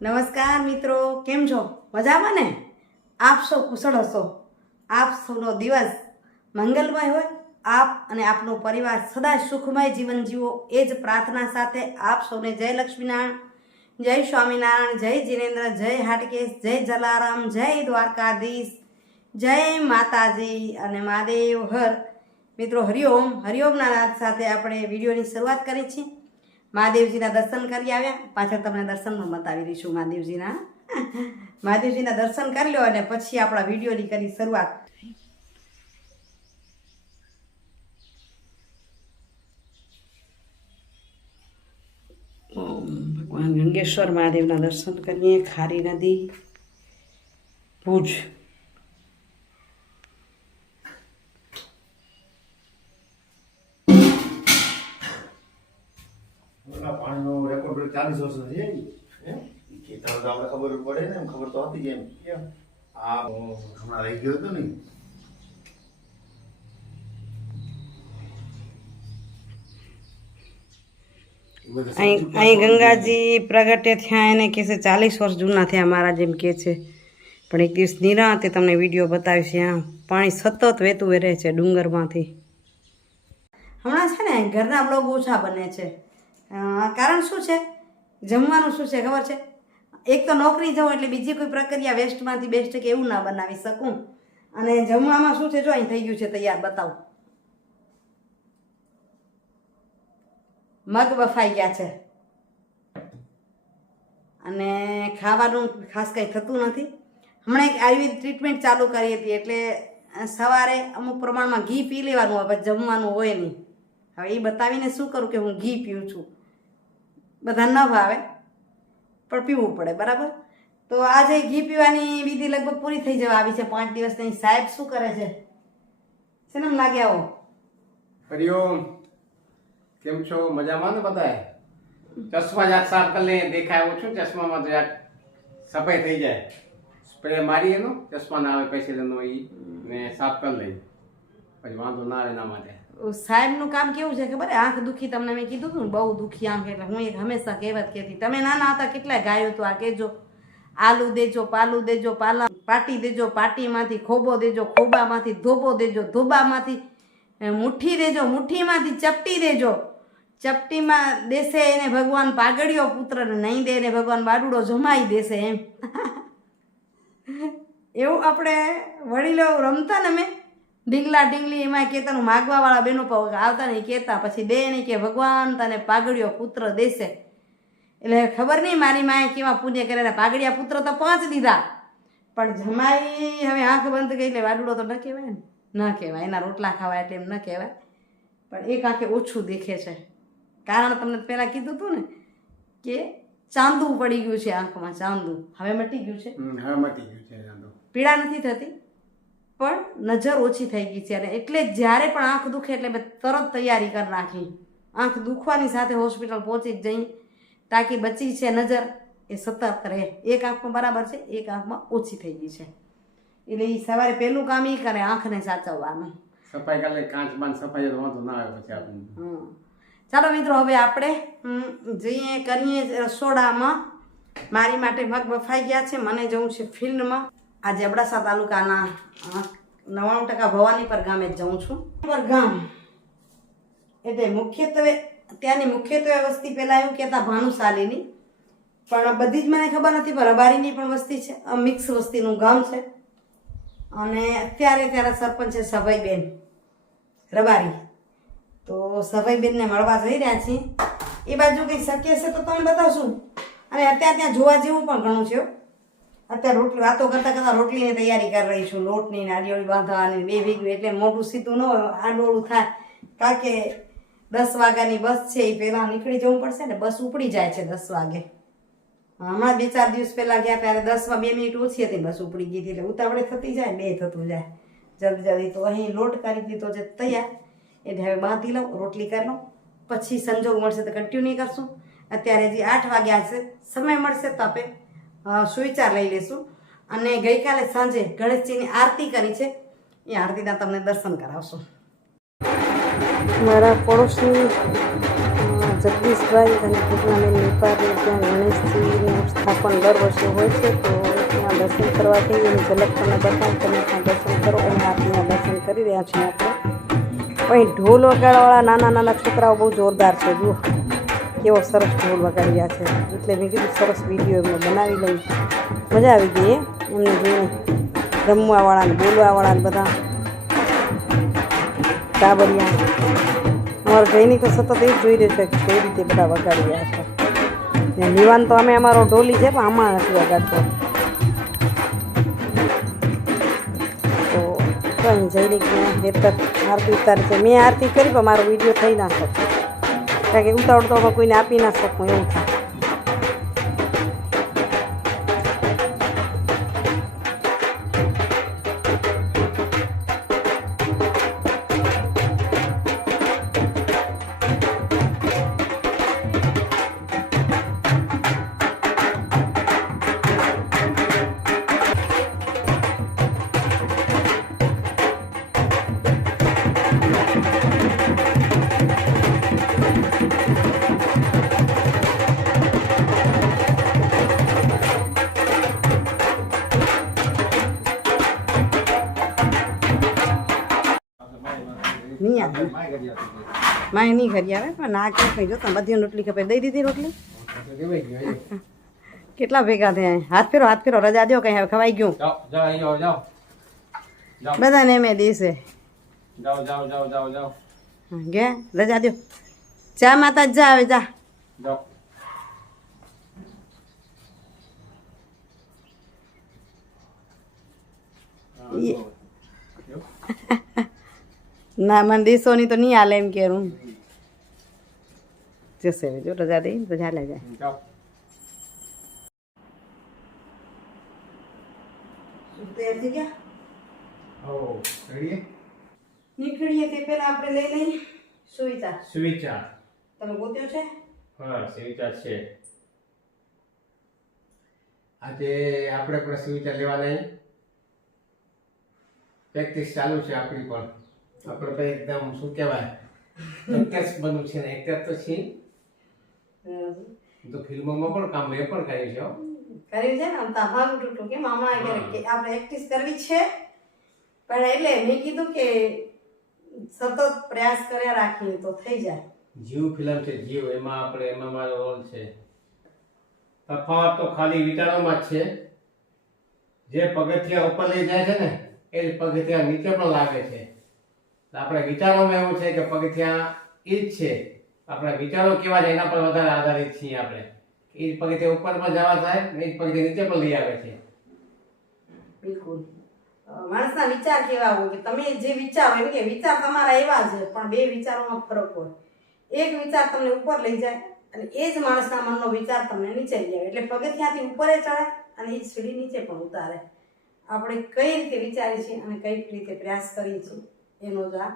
નમસ્કાર મિત્રો, કેમ છો? મજામાં ને? આપ સૌ કુશળ હશો. આપ સૌનો દિવસ મંગલમય હોય. આપ અને આપનો પરિવાર સદા સુખમય જીવન જીવો એ જ પ્રાર્થના સાથે આપ સૌને જય લક્ષ્મીનારાયણ, જય સ્વામિનારાયણ, જય જીનેન્દ્ર, જય હાટકેશ, જય જલારામ, જય દ્વારકાધીશ, જય માતાજી અને મહાદેવ હર. મિત્રો હરિઓમ. હરિઓમના નાદ સાથે આપણે વિડીયોની શરૂઆત કરી છે. મહાદેવજીના દર્શન કરી આવ્યા. પાછળ તમને દર્શનમાં બતાવી દઈશું મહાદેવજીના દર્શન કરી લો અને પછી આપણા વિડીયોની કરી શરૂઆત. ભગવાન ગંગેશ્વર મહાદેવના દર્શન કરીએ. ખારી નદી, ભુજ. પાણીનો રેકોર્ડ 40 વર્ષનો છે ખેતર તો આપણે ખબર પડે ને, ખબર તો હતી જ એમ. આ હમણાં રહી ગયો હતો ને, અહીં ગંગાજી પ્રગટે થયા એને કહે છે 40 વર્ષ જૂના થયા મારા, જેમ કે છે. પણ એક દિવસ નિરાંતે તમને વિડીયો બતાવીશ. ત્યાં પાણી સતત વહેતું રહે છે ડુંગરમાંથી. હમણાં છે ને ઘરના બ્લોગ ઓછા બને છે. કારણ શું છે? જમવાનું શું છે ખબર છે? એક તો નોકરી જવું એટલે બીજી કોઈ પ્રક્રિયા વેસ્ટમાંથી બેસ્ટ કે એવું ના બનાવી શકું. અને જમવામાં શું છે, જો અહીં થઈ ગયું છે તૈયાર, બતાવું. મગ બફાઈ ગયા છે અને ખાવાનું ખાસ કંઈ થતું નથી. હમણાં એક આયુર્વેદ ટ્રીટમેન્ટ ચાલુ કરી હતી એટલે સવારે અમુક પ્રમાણમાં ઘી પી લેવાનું હોય, પછી જમવાનું હોય નહીં. હવે એ બતાવીને શું કરું કે હું ઘી પીઉં છું. બધા ન ભાવે પણ પીવું પડે, બરાબર? તો આજે ઘી પીવાની વિધિ લગભગ પૂરી થઈ જવા આવી છે. 5 દિવસની. સાહેબ શું કરે છે? શેનમ લાગે આવો? હરિઓમ. કેમ છો? મજામાં ને બધાય? ચશ્મા જાક સાફ કરી લે, દેખાય ઓછું ચશ્મામાં તો યાર સફાઈ થઈ જાય. સ્પ્રે મારી એનો ચશ્મા ના આવે પછી એનો એ ને સાફ કરી લઈ, પછી વાંધો ના આવે એના માટે. સાહેબનું કામ કેવું છે ખબર? આંખ દુખી, તમને મેં કીધું હતું ને, બહુ દુખી આંખ. એટલે હું એક હંમેશા કહેવત કહેતી, તમે નાના હતા કેટલાય ગાયો તો આ કહેજો, આલુ દેજો, પાલું દેજો, પાલા પાટી દેજો, પાટીમાંથી ખોબો દેજો, ખોબામાંથી ધોબો દેજો, ધોબામાંથી મુઠ્ઠી દેજો, મુઠ્ઠીમાંથી ચપટી દેજો, ચપટીમાં દેશે એને ભગવાન પાઘડિયો પુત્રને, નહીં દે એને ભગવાન બાડુડો જમાઈ દેશે. એમ એવું આપણે વડીલો રમતા ને, મેં ઢીંગલા ઢીંગલી એમાં કહેતાનું, માગવાવાળા બહેનો આવતા ને કહેતા, પછી દે નહીં કે ભગવાન તને પાઘડિયો પુત્ર દેશે. એટલે ખબર નહીં મારી માએ કેવા પુણ્ય કરે, પાઘડિયા પુત્ર તો 5 દીધા, પણ જમાઈ હવે આંખ બંધ કરી એટલે વાડુડો તો ન કહેવાય ને, ન કહેવાય. એના રોટલા ખાવાય એટલે એમ ન કહેવાય. પણ એક આંખે ઓછું દેખે છે. કારણ તમને પહેલાં કીધું હતું ને કે ચાંદું પડી ગયું છે આંખમાં. ચાંદું હવે મટી ગયું છે. હવે મટી ગયું છે ચાંદો. પીડા નથી થતી પણ નજર ઓછી થઈ ગઈ છે. અને એટલે જ્યારે પણ આંખ દુખે એટલે મેં તરત તૈયારી કરી નાખી. આંખ દુખવાની સાથે હોસ્પિટલ પહોંચી જ જઈ, તાકી બચી છે નજર એ સતત રહે. એક આંખમાં બરાબર છે, એક આંખમાં ઓછી થઈ ગઈ છે. એટલે એ સવારે પહેલું કામ એ કરે, આંખને સાચવવાનું. સફાઈ કરી લે, કાંચ બાંધ સફાઈ તો વાંધો ના આવે પછી આપણને. ચાલો મિત્રો, હવે આપણે જઈએ કરીએ રસોડામાં. મારી માટે મગ બફાઈ ગયા છે, મને જવું છે ફિલ્ડમાં. આજે અબડાસા તાલુકાના 99% ભવાનીપર ગામે જ જઉં છું. ગામ એટલે મુખ્યત્વે ત્યાંની મુખ્યત્વે વસ્તી પહેલાં એવું કહેતા ભાનુશાલીની, પણ બધી જ મને ખબર નથી. પણ રબારીની પણ વસ્તી છે, મિક્સ વસ્તીનું ગામ છે. અને અત્યારે ત્યારે સરપંચ છે સભાઈબેન રબારી. તો સભાઈબેનને મળવા જઈ રહ્યા છીએ. એ બાજુ કંઈ શક્ય છે તો તમને બતાવશું. અને અત્યારે ત્યાં જોવા જેવું પણ ઘણું છે. અત્યારે રોટલી વાતો કરતાં કરતાં રોટલીની તૈયારી કરી રહી છું. લોટની નાળિયેરી બાંધવાની 2 વીઘું એટલે મોટું સીધું ન હોય, આંડોળું થાય. કારણ કે 10 વાગ્યાની બસ છે, એ પહેલાં નીકળી જવું પડશે ને. બસ ઉપડી જાય છે 10 વાગે. હમણાં 2-4 દિવસ પહેલાં ગયા ત્યારે 10માં 2 મિનિટ ઓછી હતી, બસ ઉપડી ગઈ હતી. એટલે ઉતાવળે થતી જાય, 2 થતું જાય જલ્દી જલ્દી. તો અહીં લોટ કરી દીધો છે તૈયાર. એટલે હવે બાંધી લઉં, રોટલી કરી લઉં, પછી સંજોગ મળશે તો કન્ટિન્યુ કરશું. અત્યારે હજી 8 વાગ્યા છે, સમય મળશે તો આપણે સુવિચાર લઈ લઈશું. અને ગઈકાલે સાંજે ગણેશજીની આરતી કરી છે, એ આરતીના તમને દર્શન કરાવશું. મારા પડોશી જગદીશભાઈ અને પૂર્ણાબેન વેપારી ત્યાં ગણેશજીનું સ્થાપન દર વર્ષે હોય છે, તો ત્યાં દર્શન કરવાથી એની ઝલક તમને બતાવું, તમે ત્યાં દર્શન કરો અને આપના દર્શન કરી રહ્યા છીએ આપણે. અહીં ઢોલ વગાડવાવાળા નાના નાના છોકરાઓ બહુ જોરદાર છે. જુઓ કેવો સરસ ઢોલ વગાડી રહ્યા છે. એટલે મેં કીધું સરસ વિડીયો એમને બનાવી લઉં. મજા આવી ગઈ એમને જોઈને, રમવાવાળા ને બોલવાવાળા ને બધા કાબરિયા. અમારો જઈની તો સતત એ જ જોઈ રહ્યો છે કે કઈ રીતે બધા વગાડી રહ્યા છે. ને નિવાન તો અમે અમારો ઢોલી છે, પણ આમાં નથી વગાડતો. તો કંઈ જઈને હેતર આરતી ઉતારી છે. મેં આરતી કરી પણ મારો વિડીયો થઈ ના શકે, કારણ કે ઉતાવળ કોઈને આપી ના શકું એવું થાય. નહીં આવે, માય નહીં ઘરી આવે, પણ ના ક્યાં કંઈ જો તમે બધી રોટલી ખપે દઈ દીધી રોટલી. કેટલા ભેગા થયા? હાથ ફેરો રજા દો, કઈ હવે ખવાઈ ગયું બધાને મેં દેશે. ગે રજા દો, ચા માતા જા આવે જા. ના મને દેશો નહીં તો નહીં હાલે એમ કે હું જશે. જો રજા દઈ તો ચાલે જાય. નીકળીએ તે પેલા આપણે લઈ લઈએ સુવિચાર. તમે ગોત્યો છે? હા, સુવિચાર છે. આજે આપણે પણ સુવિચાર લેવાના. પ્રેક્ટિસ ચાલુ છે આપણી પણ. આપણે તો એકદમ શું કહેવાય, એક્ટર્સ બનવું છે ને. એક્ટર તો છે તો ફિલ્મોમાં પણ કામ મેં પણ કર્યું છે. કર્યું છે ને ભાગ તૂટું કેમ હમણાં કે આપણે એક્ટિસ કરવી છે, પણ એટલે મેં કીધું કે સતત પ્રયાસ કર્યા રાખીએ તો થઈ જાય. જીવ ફિલ્મ છે, જીવ. એમાં મારો રોલ છે. તફાવત તો ખાલી વિચારોમાં જ છે. જે પગથિયા ઉપર લઈ જાય છે ને એ જ પગથિયા નીચે પણ લાગે છે. આપણે વિચારોમાં એવું છે કે પગથિયા એ જ છે, આપણા વિચારો કેવા છે એના પર વધારે આધારિત છીએ આપણે. એ જ પગથિયા ઉપર પણ જવા થાય ને એ જ પગથિયા નીચે પણ લઈ આવે છે. બિલકુલ. માણસના વિચાર કેવા હોય કે તમે જે વિચારો એમ કે વિચાર તમારા એવા છે, પણ બે વિચારોમાં ફરક હોય. એક વિચાર તમને ઉપર લઈ જાય અને એ જ માણસના મનનો વિચાર તમને નીચે લઈ આવે. એટલે પગથિયાથી ઉપરે ચડે અને એ સીડી નીચે પણ ઉતારે. આપણે કઈ રીતે વિચારીએ છીએ અને કઈ રીતે પ્રયાસ કરીએ છીએ એનો જ આ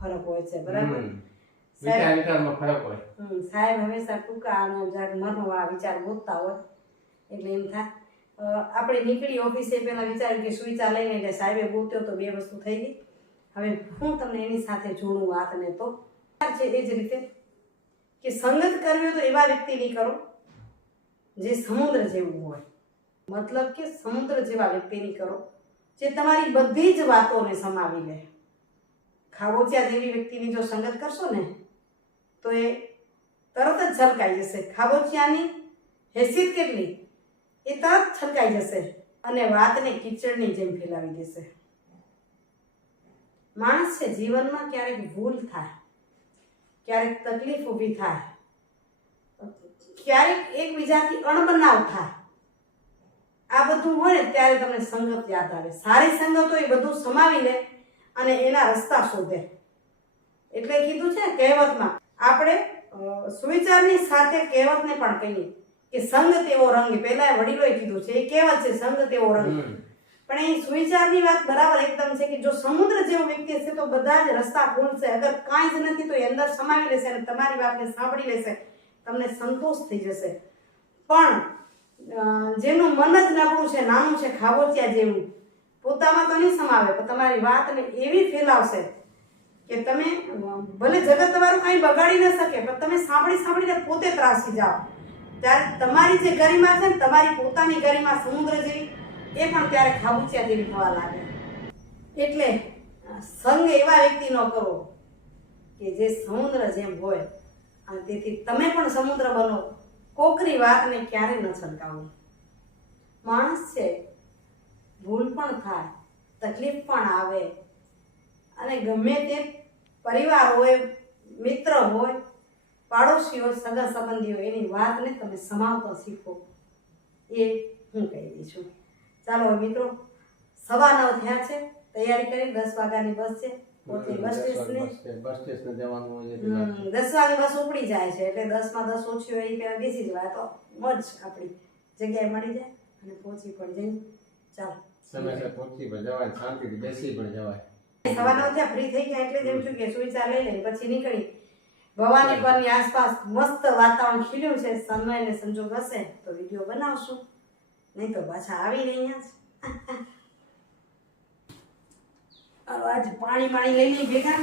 ફરક હોય છે. બરાબર? વિચારમાં ફરક હોય. સાહેબ હંમેશા ટૂંકા અને મનવાળા વિચાર ગોતતા હોય. એટલે એમ થાય આપણે નીકળી ઓફિસે પહેલા વિચાર્યું કે સુવિચાર લઈને, એટલે સાહેબે ગોત્યો તો બે વસ્તુ થઈ ગઈ. હવે હું તમને એની સાથે જોડું વાતને તો છે એ જ રીતે કે સંગત કરવી હોય તો એવા વ્યક્તિની કરો જે સમુદ્ર જેવું હોય. મતલબ કે સમુદ્ર જેવા વ્યક્તિની કરો જે તમારી બધી જ વાતોને સમાવી લે. ખાબોચિયા જેવી વ્યક્તિની જો સંગત કરશો ને તો એ તરત જ છલકાઈ જશે. ખાબોચિયાની હેસિયત કેટલી એ તરત છલકાઈ જશે અને વાતને કીચડની જેમ ફેલાવી દેશે. માણસ છે જીવનમાં ક્યારેક ભૂલ થાય, ક્યારેક તકલીફ ઊભી થાય, ક્યારેક એકબીજાથી અણબનાવ થાય. આ બધું હોય ને ત્યારે તમને સંગત યાદ આવે. સારી સંગત હોય એ બધું સમાવી લે અને એના રસ્તા શોધે. એટલે કીધું છે કહેવતમાં, આપણે સુવિચારની સાથે કહેવતને પણ કહીએ કે સંગ તેવો રંગ. પહેલા વડીલોએ કીધું છે, એ કહેવત છે સંગ તેવો રંગ. પણ એ સુવિચારની વાત બરાબર એકદમ છે કે જો સમુદ્ર જેવો વ્યક્તિ હશે તો બધા જ રસ્તા ખુલશે. અગર કાંઈ જ નથી તો એ અંદર સમાવી લેશે અને તમારી વાતને સાંભળી લેશે, તમને સંતોષ થઈ જશે. પણ જેનું મન જ નબળું છે, નાનું છે, ખાબોચિયા જેવું, પોતામાં તો નહીં સમાવે પણ તમારી વાતને એવી ફેલાવશે કે તમે ભલે જગત તમારું કાંઈ બગાડી ન શકે પણ તમે સાંભળીને પોતે ત્રાસી જાઓ. ત્યારે તમારી જે ગરિમા છે ને તમારી પોતાની ગરિમા સમુદ્ર જેવી એ પણ ત્યારે ખાબુચિયા જેવી થવા લાગે. એટલે સંગ એવા વ્યક્તિ ન કરો કે જે સમુદ્ર જેમ હોય, અને તેથી તમે પણ સમુદ્ર બનો. કોકરી વાતને ક્યારે ન છલકાવું. માણસ છે, ભૂલ પણ થાય, તકલીફ પણ આવે, અને ગમે તે પરિવાર હોય, મિત્ર હોય, પાડોશીઓ, સગા સંબંધીઓ, એની વાતને તમે સમાવતા શીખો. એ હું કહી દઈ છું. ચાલો મિત્રો, 9:15 થયા છે. તૈયારી કરી, 10 વાગ્યાની બસ છે. બસ સ્ટેશને જવાનું હોય 10 વાગે બસ ઉપડી જાય છે, એટલે 10 માં 10 ઓછી હોય એ પહેલા બેસી જવાય તો મોજ આપણી જગ્યાએ મળી જાય અને પહોંચી પણ જઈએ. ચાલો સમયસર પહોંચી પણ જવાય, શાંતિથી બેસી પણ જવાય. 9:15 થયા, ફ્રી થઈ ગયા એટલે જેમ છું કે સુવિચાર લઈ લઈ પછી નીકળી. ભવાની પરની આસપાસ મસ્ત વાતાવરણ ખીલ્યું છે. સમય ને સંજોગ હશે તો વિડીયો બનાવશું, નહીં તો પાછા આવી રહ્યા છે. આજ પાણી લઈ લઈ ભેગા.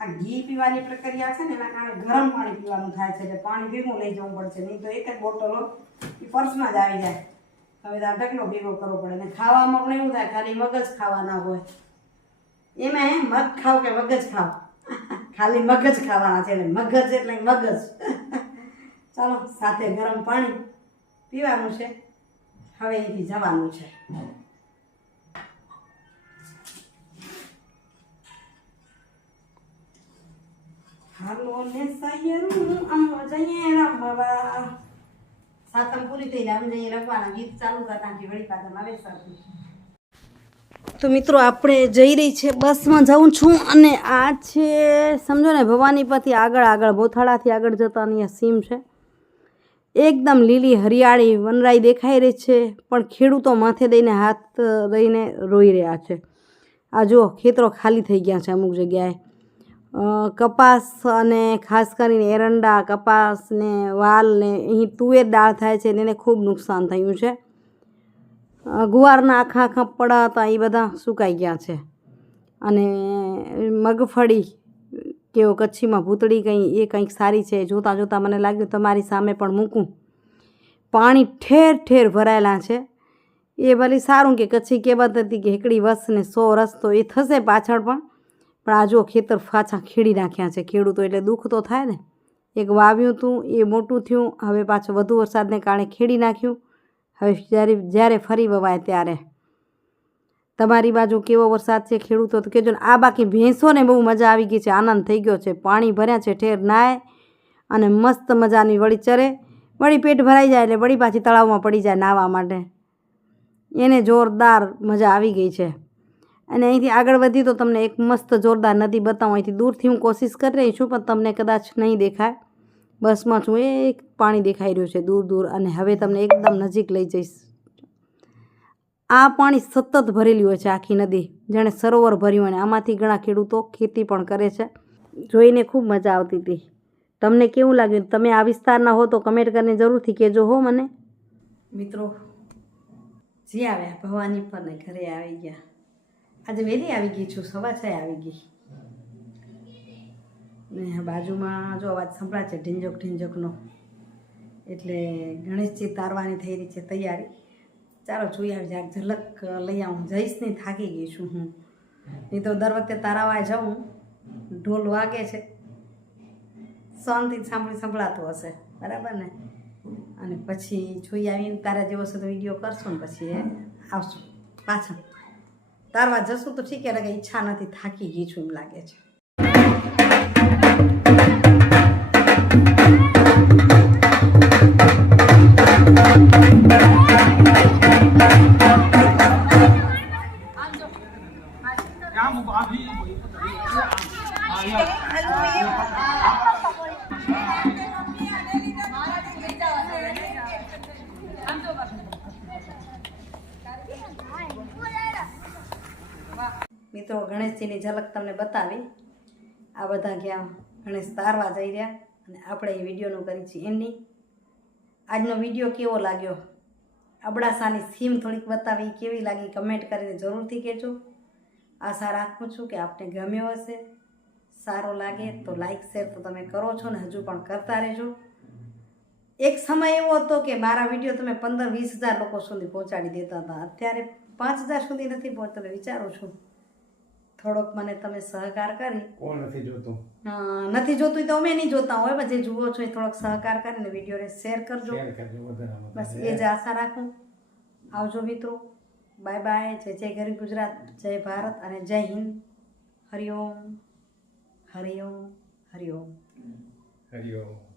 આ ઘી પીવાની પ્રક્રિયા છે ને એના કારણે ગરમ પાણી પીવાનું થાય છે, એટલે પાણી ભેગું લઈ જવું પડશે, નહીં તો એક જ બોટલો એ પર્સમાં જ આવી જાય. હવે આ ઢગલો ભેગો કરવો પડે. ને ખાવામાં પણ એવું થાય, ખાલી મગજ ખાવાના હોય. એમાં મગ ખાવ કે મગજ ખાવ, ખાલી મગજ ખાવાના છે, મગજ એટલે મગજ. ચાલો, સાથે ગરમ પાણી પીવાનું છે. હવે અહીંથી જવાનું છે. હાલો ને સૈયરું આમ જઈએ રમવા. સાતમ પૂરી થઈ જાય, આમ જઈએ રમવાના. ગીત ચાલુ કરતા કે વળી પાછા આવે સારું. તો મિત્રો, આપણે જઈ રહી છે, બસમાં જાઉં છું. અને આ છે સમજો ને ભવાનીપથી આગળ બોથાળાથી આગળ જતાની આ સીમ છે. એકદમ લીલી હરિયાળી વનરાઈ દેખાઈ રહી છે, પણ ખેડૂતો માથે દઈને હાથ દઈને રોઈ રહ્યા છે. આ જુઓ, ખેતરો ખાલી થઈ ગયા છે અમુક જગ્યાએ. કપાસ અને ખાસ કરીને એરંડા, કપાસ ને વાલ ને અહીં તુવેર દાળ થાય છે, એને ખૂબ નુકસાન થયું છે. ગુવારના આખા પડા હતા એ બધા સુકાઈ ગયા છે. અને મગફળી કેવો કચ્છીમાં ભૂતળી કંઈ એ કંઈક સારી છે. જોતાં જોતાં મને લાગ્યું તમારી સામે પણ મૂકું. પાણી ઠેર ઠેર ભરાયેલા છે. એ ભલે સારું કે કચ્છી કહેવત હતી કે હેકડી વસ ને 100 રસ, તો એ થશે પાછળ પણ આ જો ખેતર પાછા ખેડી નાખ્યા છે ખેડૂતો, એટલે દુઃખ તો થાય ને. એક વાવ્યું હતું એ મોટું થયું, હવે પાછું વધુ વરસાદને કારણે ખેડી નાખ્યું. હવે જ્યારે ફરી વવાય ત્યારે. તમારી બાજુ કેવો વરસાદ છે ખેડૂતો તો કહેજો ને. આ બાકી ભેંસોને બહુ મજા આવી ગઈ છે, આનંદ થઈ ગયો છે. પાણી ભર્યા છે ઠેર, નાય અને મસ્ત મજાની વળી ચરે. વળી પેટ ભરાઈ જાય એટલે વળી પાછી તળાવમાં પડી જાય નાહવા માટે. એને જોરદાર મજા આવી ગઈ છે. અને અહીંથી આગળ વધી તો તમને એક મસ્ત જોરદાર નદી બતાવું. અહીંથી દૂરથી હું કોશિશ કરી રહી છું, પણ તમને કદાચ નહીં દેખાય. બસમાં છું, એક પાણી દેખાઈ રહ્યું છે દૂર દૂર, અને હવે તમને એકદમ નજીક લઈ જઈશ. આ પાણી સતત ભરેલું હોય છે, આખી નદી જાણે સરોવર ભર્યું. અને આમાંથી ઘણા ખેડૂતો ખેતી પણ કરે છે. જોઈને ખૂબ મજા આવતી હતી. તમને કેવું લાગ્યું? તમે આ વિસ્તારના હો તો કમેન્ટ કરીને જરૂરથી કહેજો હો મને. મિત્રો, જી આવ્યા ભવાની પર ને ઘરે આવી ગયા. આજે વહેલી આવી ગઈ છું, 6:15 આવી ગઈ. ને બાજુમાં જો અવાજ સંભળાય છે ઢીંજોકનો, એટલે ગણેશજી તારવાની થઈ રહી છે તૈયારી. ચાલો જોઈ આવી જાય, ઝલક લઈ આવું. જઈશ નહીં, થાકી ગઈ છું હું. નહીં તો દર વખતે તારાવાય જાઉં, ઢોલ વાગે છે, શાંતિથી સંભળાતું હશે, બરાબર ને. અને પછી જોઈ આવીને તારા જેવો હશે તો વિડીયો કરશું, ને પછી આવશું પાછા. તારવા જશું તો ઠીક, એટલે ઈચ્છા નથી, થાકી ગઈ છું એમ લાગે છે. મિત્રો, ગણેશજીની ઝલક તમને બતાવી. આ બધા ગયા ગણેશ તારવા જઈ રહ્યા, અને આપણે એ વિડીયોનું કરી છે એન્ડિંગ. આજનો વિડીયો કેવો લાગ્યો? અબડાસાની સીમ થોડીક બતાવી, કેવી લાગી કમેન્ટ કરીને જરૂરથી કહેજો. આશા રાખું છું કે આપને ગમ્યો હશે. સારો લાગે તો લાઈક શેર તો તમે કરો છો ને, હજુ પણ કરતા રહેજો. એક સમય એવો હતો કે મારા વિડીયો તમે 15-20 હજાર લોકો સુધી પહોંચાડી દેતા હતા. અત્યારે 5000 સુધી નથી પહોંચતો. વિચારું છું થોડોક મને તમે સહકાર કરી. કોણ નથી જોતું? નથી જોતું તો અમે નહીં જોતા હોય, પણ જે જુઓ છો એ થોડોક સહકાર કરીને વિડીયોને શેર કરજો. શેર કરજો વધારે બસ એ જ આશા રાખું. આવજો મિત્રો. Bye bye. જય જય ગરીબ ગુજરાત, જય ભારત અને જય હિન્દ. હરિઓમ હરિઓમ હરિઓમ. હરિઓમ.